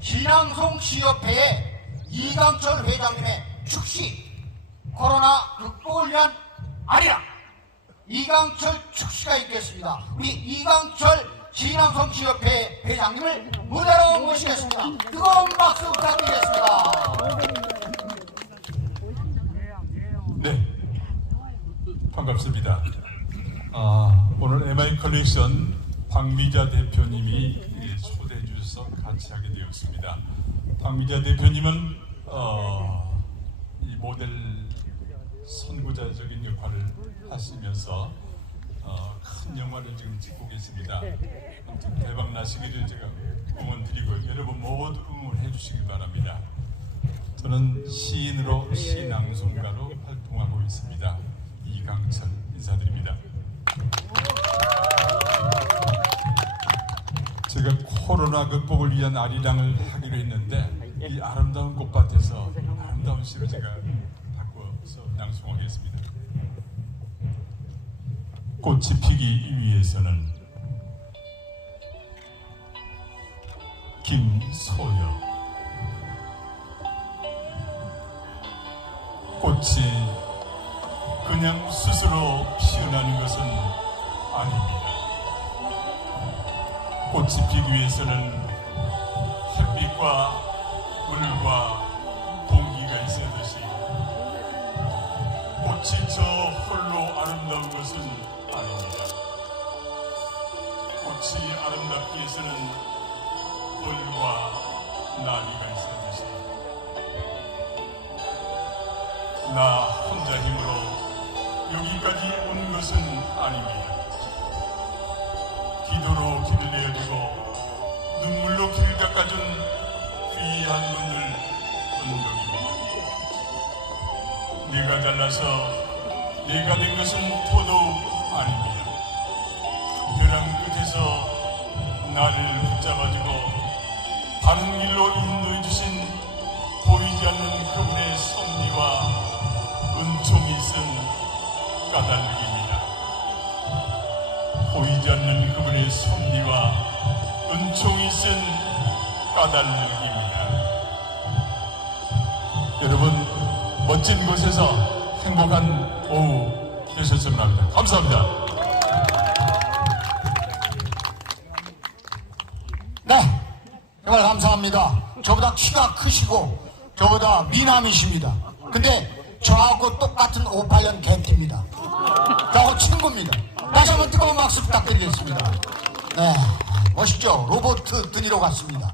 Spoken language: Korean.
신앙송 시협회의 이강철 회장님의 축시 코로나 극복을 위한 아리랑 이강철 축시가 있겠습니다. 우리 이강철 신앙송 시협회 회장님을 무대로 모시겠습니다. 뜨거운 박수 부탁드리겠습니다. 네, 반갑습니다. 아, 오늘 MI 컬렉션 박미자 대표님이 주셔서 같이 하게 되었습니다. 박미자 대표님은 어, 이 모델 선구자적인 역할을 하시면서 어, 큰 영화를 지금 찍고 계십니다. 아무튼 대박 나시기를 제가 응원 드리고 여러분 모두 응원해 주시기 바랍니다. 저는 시인으로 시낭송가로 활동하고 있습니다. 이강철 인사드립니다. 제가 코로나 극복을 위한 아리랑을 하기로 했는데 이 아름다운 꽃밭에서 아름다운 시를 제가 바꿔서 낭송하겠습니다. 꽃이 피기 위해서는 김소영 꽃이 그냥 스스로 피어나는 것은 꽃이 피기 위해서는 햇빛과 물과 공기가 있어야듯이 꽃이 저 홀로 아름다운 것은 아닙니다. 꽃이 아름답기 위해서는 불과 나비가 있어야듯이 나 혼자 힘으로 여기까지 온 것은 아닙니다. 기도로 내어주고 눈물로 길을 닦아준 귀한 분들 운동입니다. 내가 잘나서 내가 된 것은 더더욱 아닙니다. 벼랑 끝에서 나를 붙잡아주고 바른 길로 인도해 주신 보이지 않는 그분의 섭리와 은총이 쓴 까닭입니다. 보이지 않는 그분의 섭리와 은총이 쓴 까닭입니다. 여러분 멋진 곳에서 행복한 오후 되셨으면 합니다. 감사합니다. 네, 정말 감사합니다. 저보다 키가 크시고 저보다 미남이십니다. 근데 저하고 똑같은 58년 겐티입니다. 저하고 친구입니다. 부탁드리겠습니다. 네, 멋있죠? 로보트 드니로 갔습니다.